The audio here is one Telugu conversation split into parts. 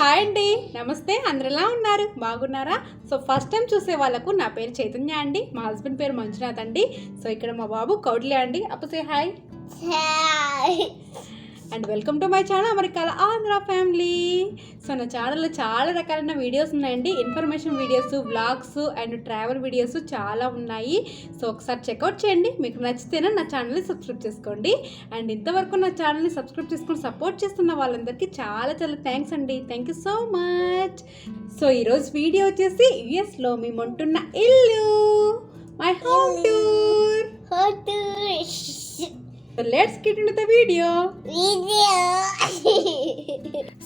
హాయ్ అండి, నమస్తే. అందరు ఎలా ఉన్నారు? బాగున్నారా? సో ఫస్ట్ టైం చూసే వాళ్ళకు నా పేరు చైతన్య అండి. మా హస్బెండ్ పేరు మంజునాథ్ అండి. సో ఇక్కడ మా బాబు కౌడ్లే అండి. అప్పుడు hi and welcome to my channel అమెరికాల ఆంధ్ర ఫ్యామిలీ. సో నా ఛానల్లో చాలా రకాలైన వీడియోస్ ఉన్నాయండి. Information videos, vlogs and travel videos చాలా ఉన్నాయి. సో ఒకసారి చెక్అవుట్ చేయండి. మీకు నచ్చితేనే నా ఛానల్ని సబ్స్క్రైబ్ చేసుకోండి. అండ్ ఇంతవరకు నా ఛానల్ని సబ్స్క్రైబ్ చేసుకుని సపోర్ట్ చేస్తున్న వాళ్ళందరికీ చాలా చాలా థ్యాంక్స్ అండి. Thank you so much. So ఈరోజు వీడియో వచ్చేసి యుఎస్లో మేము ఉంటున్న ఇల్లు, my home tour. Let's get into the video.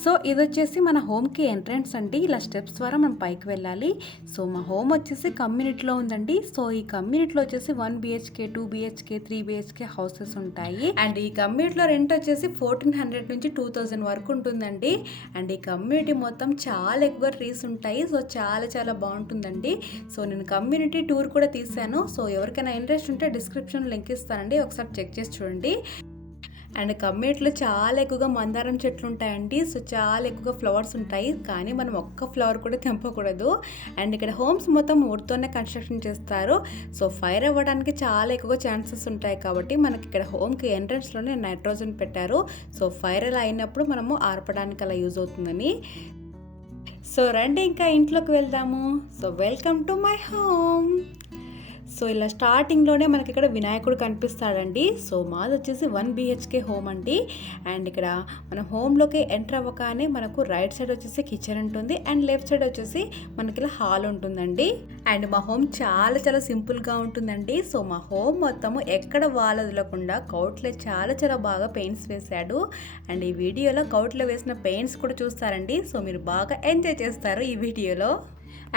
So ఇది వచ్చేసి మన హోమ్కి ఎంట్రన్స్ అండి. ఇలా స్టెప్స్ ద్వారా మనం పైకి వెళ్ళాలి. సో మా హోమ్ వచ్చేసి కమ్యూనిటీలో ఉందండి. సో ఈ కమ్యూనిటీలో వచ్చేసి 1 BHK 2 BHK 3 BHK హౌసెస్ ఉంటాయి. అండ్ ఈ కమ్యూనిటీలో రెంట్ వచ్చేసి 1400 నుంచి 2000 వరకు ఉంటుందండి. అండ్ ఈ కమ్యూనిటీ మొత్తం చాలా ఎక్కువ ట్రీస్ ఉంటాయి. సో చాలా చాలా బాగుంటుందండి. సో నేను కమ్యూనిటీ టూర్ కూడా తీసాను. సో ఎవరికైనా ఇంట్రెస్ట్ ఉంటే డిస్క్రిప్షన్ లింక్ ఇస్తానండి, ఒకసారి చెక్ చేసి చూడండి. అండ్ కమ్యూనిటీలో చాలా ఎక్కువగా మందారం చెట్లు ఉంటాయండి. సో చాలా ఎక్కువగా ఫ్లవర్స్ ఉంటాయి, కానీ మనం ఒక్క ఫ్లవర్ కూడా తెంపకూడదు. అండ్ ఇక్కడ హోమ్స్ మొత్తం వుడ్తోనే కన్స్ట్రక్షన్ చేస్తారు. సో ఫైర్ అవ్వడానికి చాలా ఎక్కువగా ఛాన్సెస్ ఉంటాయి, కాబట్టి మనకి ఇక్కడ హోమ్కి ఎంట్రన్స్లోనే నైట్రోజన్ పెట్టారు. సో ఫైర్ అలా అయినప్పుడు మనము ఆర్పడానికి అలా యూజ్ అవుతుందని. సో రండి ఇంకా ఇంట్లోకి వెళ్దాము. So welcome to my home. So ఇలా స్టార్టింగ్లోనే మనకి ఇక్కడ వినాయకుడు కనిపిస్తాడండి. సో మాది వచ్చేసి 1 BHK హోమ్ అండి. అండ్ ఇక్కడ మనం హోమ్లోకి ఎంటర్ అవ్వగానే మనకు రైట్ సైడ్ వచ్చేసి కిచెన్ ఉంటుంది, అండ్ లెఫ్ట్ సైడ్ వచ్చేసి మనకి ఇలా హాల్ ఉంటుందండి. అండ్ మా హోమ్ చాలా చాలా సింపుల్గా ఉంటుందండి. సో మా హోమ్ మొత్తము ఎక్కడ వాలదలకుండా కౌట్లే చాలా చాలా బాగా పెయింట్స్ వేశాడు. అండ్ ఈ వీడియోలో కౌట్లో వేసిన పెయింట్స్ కూడా చూస్తారండి. సో మీరు బాగా ఎంజాయ్ చేస్తారు ఈ వీడియోలో.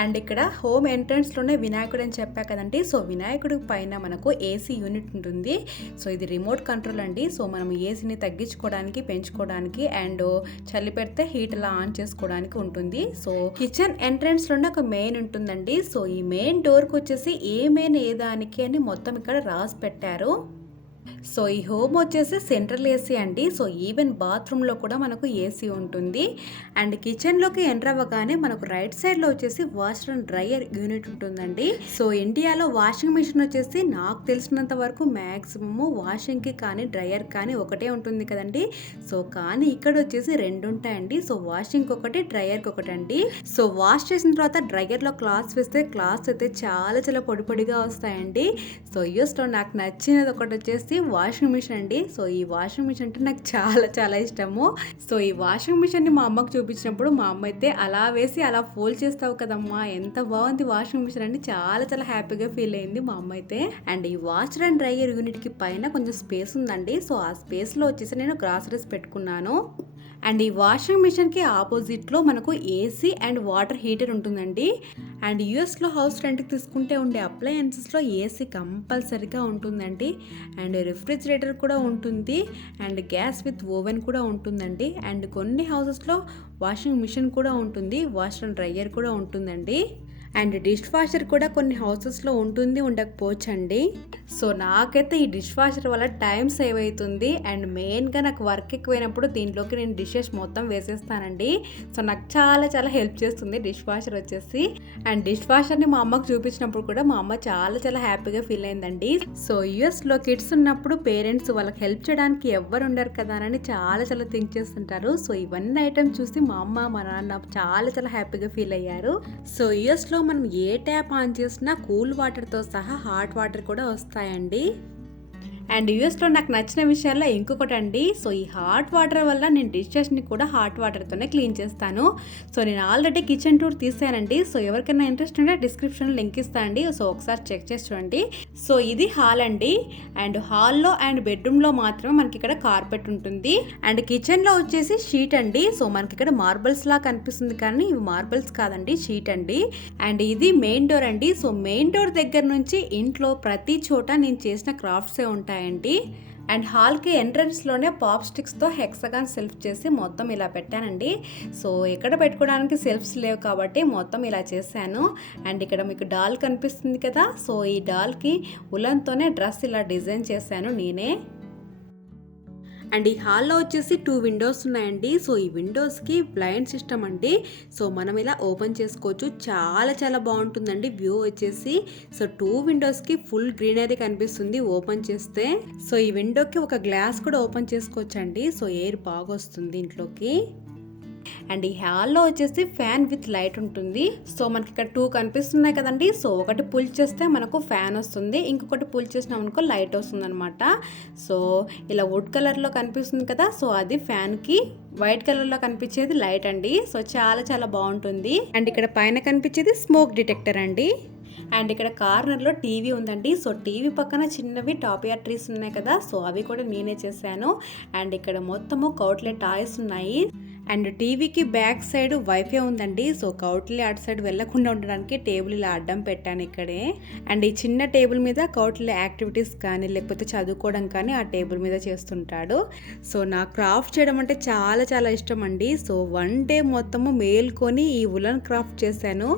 అండ్ ఇక్కడ హోమ్ ఎంట్రన్స్లోనే వినాయకుడు అని చెప్పా కదండి. సో వినాయకుడి పైన మనకు ఏసీ యూనిట్ ఉంటుంది. సో ఇది రిమోట్ కంట్రోల్ అండి. సో మనం ఏసీని తగ్గించుకోవడానికి, పెంచుకోవడానికి, అండ్ చలి పెడితే హీట్ అలా ఆన్ చేసుకోవడానికి ఉంటుంది. సో కిచెన్ ఎంట్రన్స్లోనే ఒక మెయిన్ ఉంటుందండి. సో ఈ మెయిన్ డోర్కి వచ్చేసి ఏ మెయిన్ ఏ దానికి అని మొత్తం ఇక్కడ రాసి పెట్టారు. సో ఈ హోమ్ వచ్చేసి సెంట్రల్ ఏసీ అండి. సో ఈవెన్ బాత్రూంలో కూడా మనకు ఏసీ ఉంటుంది. అండ్ కిచెన్లోకి ఎంటర్ అవ్వగానే మనకు రైట్ సైడ్లో వచ్చేసి వాషర్ అండ్ డ్రైయర్ యూనిట్ ఉంటుందండి. సో ఇండియాలో వాషింగ్ మిషన్ వచ్చేసి నాకు తెలిసినంత వరకు మ్యాక్సిమము వాషింగ్కి కానీ డ్రైయర్ కానీ ఒకటే ఉంటుంది కదండి. సో కానీ ఇక్కడ వచ్చేసి 2 ఉంటాయండి. సో వాషింగ్కి ఒకటి, డ్రైయర్కి ఒకటి అండి. సో వాష్ చేసిన తర్వాత డ్రైయర్లో క్లాత్స్ వేస్తే క్లాత్స్ అయితే చాలా చాలా పొడి పొడిగా వస్తాయండి. సో యూఎస్లో నాకు నచ్చినది ఒకటి వచ్చేసి వాషింగ్ మిషన్ అండి. సో ఈ వాషింగ్ మిషన్ అంటే నాకు చాలా చాలా ఇష్టము. సో ఈ వాషింగ్ మిషన్ని మా అమ్మకు చూపించినప్పుడు మా అమ్మ అయితే అలా వేసి అలా ఫోల్డ్ చేస్తావు కదమ్మా, ఎంత బాగుంది వాషింగ్ మిషన్ అని చాలా చాలా హ్యాపీగా ఫీల్ అయింది మా అమ్మ అయితే. అండ్ ఈ వాషర్ అండ్ డ్రైయర్ యూనిట్కి పైన కొంచెం స్పేస్ ఉందండి. సో ఆ స్పేస్లో వచ్చేసి నేను గ్రాసరీస్ పెట్టుకున్నాను. అండ్ ఈ వాషింగ్ మిషన్కి ఆపోజిట్లో మనకు ఏసీ అండ్ వాటర్ హీటర్ ఉంటుందండి. అండ్ యూఎస్లో హౌస్ రెంట్కి తీసుకుంటే ఉండే అప్లయన్సెస్లో ఏసీ కంపల్సరీగా ఉంటుందండి. అండ్ రిఫ్రిజిరేటర్ కూడా ఉంటుంది, అండ్ గ్యాస్ విత్ ఓవెన్ కూడా ఉంటుందండి. అండ్ కొన్ని హౌసెస్లో వాషింగ్ మిషన్ కూడా ఉంటుంది, వాషర్ అండ్ డ్రైయర్ కూడా ఉంటుందండి. అండ్ డిష్ వాషర్ కూడా కొన్ని హౌసెస్లో ఉంటుంది, ఉండకపోవచ్చండి. సో నాకైతే ఈ డిష్ వాషర్ వల్ల టైం సేవ్ అవుతుంది. అండ్ మెయిన్గా నాకు వర్క్ ఎక్కువైనప్పుడు దీంట్లోకి నేను డిషెస్ మొత్తం వేసేస్తానండి. సో నాకు చాలా చాలా హెల్ప్ చేస్తుంది డిష్ వాషర్ వచ్చేసి. అండ్ డిష్ వాషర్ని మా అమ్మకు చూపించినప్పుడు కూడా మా అమ్మ చాలా చాలా హ్యాపీగా ఫీల్ అయిందండి. సో యూఎస్లో కిడ్స్ ఉన్నప్పుడు పేరెంట్స్ వాళ్ళకి హెల్ప్ చేయడానికి ఎవ్వరు ఉండరు కదా అని చాలా చాలా థింక్ చేస్తుంటారు. సో ఇవన్నీ ఐటమ్స్ చూసి మా అమ్మ, మా నాన్న చాలా చాలా హ్యాపీగా ఫీల్ అయ్యారు. సో యూఎస్లో మనం ఏ ట్యాప్ ఆన్ చేసినా కూల్ వాటర్తో సహా హాట్ వాటర్ కూడా వస్తాయండి. అండ్ యూఎస్లో నాకు నచ్చిన విషయాల్లో ఇంకొకటి అండి. సో ఈ హాట్ వాటర్ వల్ల నేను డిషెస్ని కూడా హాట్ వాటర్తోనే క్లీన్ చేస్తాను. సో నేను ఆల్రెడీ కిచెన్ టూర్ తీసానండి. సో ఎవరికైనా ఇంట్రెస్ట్ ఉంటే డిస్క్రిప్షన్లో లింక్ ఇస్తానండి. సో ఒకసారి చెక్ చేసి చూడండి. సో ఇది హాల్ అండి. అండ్ హాల్లో అండ్ బెడ్రూమ్లో మాత్రమే మనకి ఇక్కడ కార్పెట్ ఉంటుంది. అండ్ కిచెన్లో వచ్చేసి షీట్ అండి. సో మనకి ఇక్కడ మార్బల్స్ లా కనిపిస్తుంది, కానీ ఇవి మార్బల్స్ కాదండి, షీట్ అండి. అండ్ ఇది మెయిన్ డోర్ అండి. సో మెయిన్ డోర్ దగ్గర నుంచి ఇంట్లో ప్రతి చోట నేను చేసిన క్రాఫ్ట్సే ఉంటాయి. అండ్ హాల్కి ఎంట్రన్స్లోనే పాప్ స్టిక్స్తో హెక్సగాన్ సెల్ఫ్ చేసి మొత్తం ఇలా పెట్టానండి. సో ఎక్కడ పెట్టుకోవడానికి సెల్ఫ్స్ లేవు కాబట్టి మొత్తం ఇలా చేశాను. అండ్ ఇక్కడ మీకు డాల్ కనిపిస్తుంది కదా. సో ఈ డాల్కి ఉలన్తోనే డ్రెస్ ఇలా డిజైన్ చేశాను నేనే. అండ్ ఈ హాల్లో వచ్చేసి 2 విండోస్ ఉన్నాయండి. సో ఈ విండోస్కి బ్లైండ్ సిస్టమ్ అండి. సో మనం ఇలా ఓపెన్ చేసుకోవచ్చు. చాలా చాలా బాగుంటుందండి వ్యూ వచ్చేసి. సో 2 విండోస్కి ఫుల్ గ్రీనరీ కనిపిస్తుంది ఓపెన్ చేస్తే. సో ఈ విండోకి ఒక గ్లాస్ కూడా ఓపెన్ చేసుకోవచ్చండి. సో ఎయిర్ బాగా వస్తుంది ఇంట్లోకి. అండ్ ఈ హాల్లో వచ్చేసి ఫ్యాన్ విత్ లైట్ ఉంటుంది. సో మనకి ఇక్కడ 2 కనిపిస్తున్నాయి కదండి. సో ఒకటి పుల్ చేస్తే మనకు ఫ్యాన్ వస్తుంది, ఇంకొకటి పుల్ చేసినాం అనుకో లైట్ వస్తుంది అనమాట. సో ఇలా వుడ్ కలర్లో కనిపిస్తుంది కదా, సో అది ఫ్యాన్కి. వైట్ కలర్లో కనిపించేది లైట్ అండి. సో చాలా చాలా బాగుంటుంది. అండ్ ఇక్కడ పైన కనిపించేది స్మోక్ డిటెక్టర్ అండి. అండ్ ఇక్కడ కార్నర్లో టీవీ ఉందండి. సో టీవీ పక్కన చిన్నవి టాపియా ట్రీస్ ఉన్నాయి కదా, సో అవి కూడా నేనే చేశాను. అండ్ ఇక్కడ మొత్తము కౌట్లే టాయ్స్ ఉన్నాయి. అండ్ టీవీకి బ్యాక్ సైడ్ వైఫై ఉందండి. సో కౌట్లీ అటు సైడ్ వెళ్లకుండా ఉండడానికి టేబుల్ ఇలా అడ్డం పెట్టాను ఇక్కడే. అండ్ ఈ చిన్న టేబుల్ మీద కౌట్లీ యాక్టివిటీస్ కానీ లేకపోతే చదువుకోవడం కానీ ఆ టేబుల్ మీద చేస్తుంటాడు. సో నా క్రాఫ్ట్ చేయడం అంటే చాలా చాలా ఇష్టం అండి. సో 1 డే మొత్తము మేల్కొని ఈ ఉలన్ క్రాఫ్ట్ చేశాను.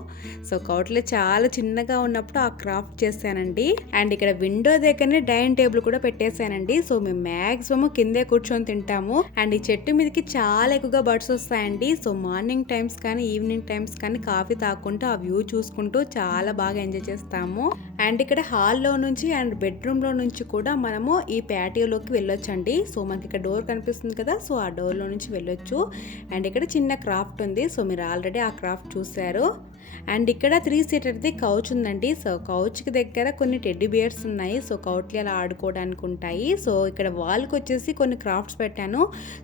సో కౌట్లీ చాలా చిన్నగా ఉన్నప్పుడు ఆ క్రాఫ్ట్ చేశానండి. అండ్ ఇక్కడ విండో దగ్గరనే డైనింగ్ టేబుల్ కూడా పెట్టేశానండి. సో మేము మ్యాక్సిమం కిందే కూర్చొని తింటాము. అండ్ ఈ చెట్టు మీదకి చాలా ఎక్కువగా బర్డ్స్ వస్తాయండి. సో మార్నింగ్ టైమ్స్ కానీ ఈవినింగ్ టైమ్స్ కానీ కాఫీ తాగుకుంటూ ఆ వ్యూ చూసుకుంటూ చాలా బాగా ఎంజాయ్ చేస్తాము. అండ్ ఇక్కడ హాల్లో నుంచి అండ్ బెడ్రూమ్లో నుంచి కూడా మనము ఈ ప్యాటియోలోకి వెళ్ళొచ్చండి. సో మనకి ఇక్కడ డోర్ కనిపిస్తుంది కదా, సో ఆ డోర్లో నుంచి వెళ్ళొచ్చు. అండ్ ఇక్కడ చిన్న క్రాఫ్ట్ ఉంది. సో మీరు ఆల్రెడీ ఆ క్రాఫ్ట్ చూసారు. అండ్ ఇక్కడ 3 సీటర్ది కౌచ్ ఉందండి. సో కౌచ్కి దగ్గర కొన్ని టెడ్డీ బియర్స్ ఉన్నాయి. సో కౌట్లీ అలా ఆడుకోవడానికి ఉంటాయి. సో ఇక్కడ వాల్కి వచ్చేసి కొన్ని క్రాఫ్ట్స్ పెట్టాను.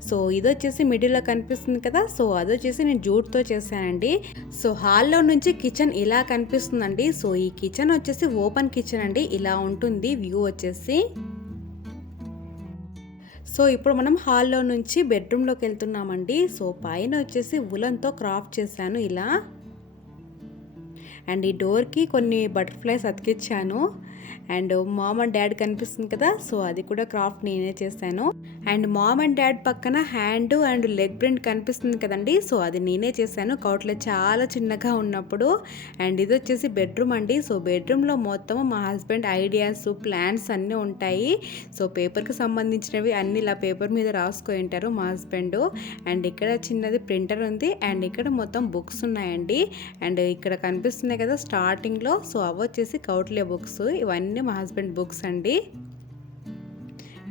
సో ఇది వచ్చేసి మిడిల్లో కనిపిస్తుంది కదా, సో అది వచ్చేసి నేను జూట్తో చేశానండి. సో హాల్లో నుంచి కిచెన్ ఇలా కనిపిస్తుందండి. సో ఈ కిచెన్ వచ్చేసి ఓపెన్ కిచెన్ అండి. ఇలా ఉంటుంది వ్యూ వచ్చేసి. సో ఇప్పుడు మనం హాల్లో నుంచి బెడ్రూమ్లోకి వెళ్తున్నామండి. సో పైన వచ్చేసి ఉలన్తో క్రాఫ్ట్ చేశాను ఇలా. అండ్ ఈ డోర్కి కొన్ని బటర్ఫ్లైస్ అతికిచ్చాను. అండ్ మామ్ అండ్ డాడ్ కనిపిస్తుంది కదా, సో అది కూడా క్రాఫ్ట్ నేనే చేశాను. అండ్ మామ్ అండ్ డాడ్ పక్కన హ్యాండ్ అండ్ లెగ్ ప్రింట్ కనిపిస్తుంది కదండి, సో అది నేనే చేశాను కౌట్లో చాలా చిన్నగా ఉన్నప్పుడు. అండ్ ఇది వచ్చేసి బెడ్రూమ్ అండి. సో బెడ్రూమ్లో మొత్తం మా హస్బెండ్ ఐడియాస్ ప్లాన్స్ అన్నీ ఉంటాయి. సో పేపర్కి సంబంధించినవి అన్నీ ఇలా పేపర్ మీద రాసుకొని ఉంటారు మా హస్బెండ్. అండ్ ఇక్కడ చిన్నది ప్రింటర్ ఉంది. అండ్ ఇక్కడ మొత్తం బుక్స్ ఉన్నాయండి. అండ్ ఇక్కడ కనిపిస్తున్నాయి కదా స్టార్టింగ్లో, సో అవి వచ్చేసి కౌట్లే బుక్స్. ఇవన్నీ మా హస్బెండ్ బుక్స్ అండి.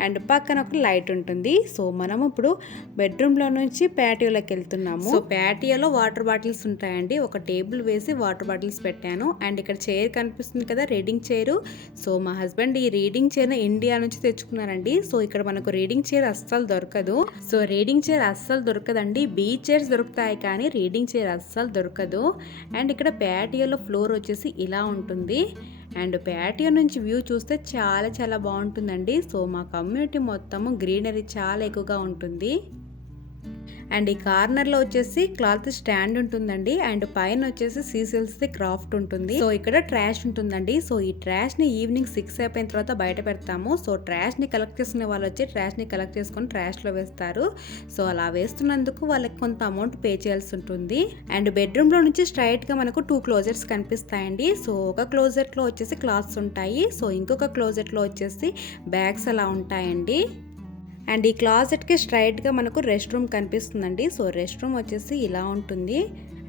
అండ్ పక్కన ఒక లైట్ ఉంటుంది. సో మనము ఇప్పుడు బెడ్రూమ్లో నుంచి ప్యాటియోలోకి వెళ్తున్నాము. సో ప్యాటియోలో వాటర్ బాటిల్స్ ఉంటాయండి. ఒక టేబుల్ వేసి వాటర్ బాటిల్స్ పెట్టాను. అండ్ ఇక్కడ చైర్ కనిపిస్తుంది కదా, రీడింగ్ చైర్. సో మా హస్బెండ్ ఈ రీడింగ్ చైర్ ఇండియా నుంచి తెచ్చుకున్నారండి. సో ఇక్కడ మనకు రీడింగ్ చైర్ అస్సలు దొరకదు. సో రీడింగ్ చైర్ అస్సలు దొరకదండి. బీచ్ చైర్స్ దొరుకుతాయి కానీ రీడింగ్ చైర్ అస్సలు దొరకదు. అండ్ ఇక్కడ ప్యాటియోలో ఫ్లోర్ వచ్చేసి ఇలా ఉంటుంది. అండ్ ప్యాటియో నుంచి వ్యూ చూస్తే చాలా చాలా బాగుంటుందండి. సో మా కమ్యూనిటీ మొత్తము గ్రీనరీ చాలా ఎక్కువగా ఉంటుంది. అండ్ ఈ కార్నర్లో వచ్చేసి క్లాత్ స్టాండ్ ఉంటుందండి. అండ్ పైన వచ్చేసి సీసెల్స్ది క్రాఫ్ట్ ఉంటుంది. సో ఇక్కడ ట్రాష్ ఉంటుందండి. సో ఈ ట్రాష్ని ఈవినింగ్ 6 అయిపోయిన తర్వాత బయట పెడతాము. సో ట్రాష్ని కలెక్ట్ చేసుకునే వాళ్ళు వచ్చి ట్రాష్ని కలెక్ట్ చేసుకొని ట్రాష్లో వేస్తారు. సో అలా వేస్తున్నందుకు వాళ్ళకి కొంత అమౌంట్ పే చేయాల్సి ఉంటుంది. అండ్ బెడ్రూమ్లో నుంచి స్ట్రైట్గా మనకు 2 క్లోజెట్స్ కనిపిస్తాయండి. సో ఒక క్లోజెట్లో వచ్చేసి క్లాత్స్ ఉంటాయి. సో ఇంకొక క్లోజెట్లో వచ్చేసి బ్యాగ్స్ అలా ఉంటాయండి. అండ్ ఈ క్లాజెట్కి స్ట్రైట్గా మనకు రెస్ట్ రూమ్ కనిపిస్తుందండి. సో రెస్ట్ రూమ్ వచ్చేసి ఇలా ఉంటుంది.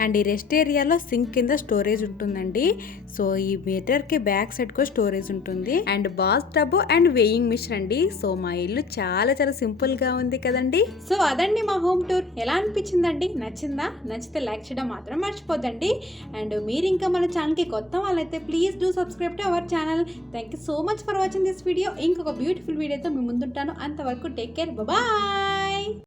అండ్ ఈ రెస్ట్ ఏరియాలో సింక్ కింద స్టోరేజ్ ఉంటుందండి. సో ఈ మిర్రర్కి బ్యాక్ సైడ్ కూడా స్టోరేజ్ ఉంటుంది. And bath tub and weighing machine అండి. సో మా ఇల్లు చాలా చాలా సింపుల్గా ఉంది కదండి. సో అదండి మా హోమ్ టూర్. ఎలా అనిపించిందండి? నచ్చిందా? నచ్చితే లైక్ చేయడం మాత్రం మర్చిపోద్దండి. అండ్ మీరు ఇంకా మన ఛానల్కి కొత్త వాళ్ళైతే please do subscribe to our channel. Thank you so much for watching this video. ఇంకొక బ్యూటిఫుల్ వీడియోతో మీ ముందుంటాను. అంతవరకు టేక్ కేర్, బాయ్.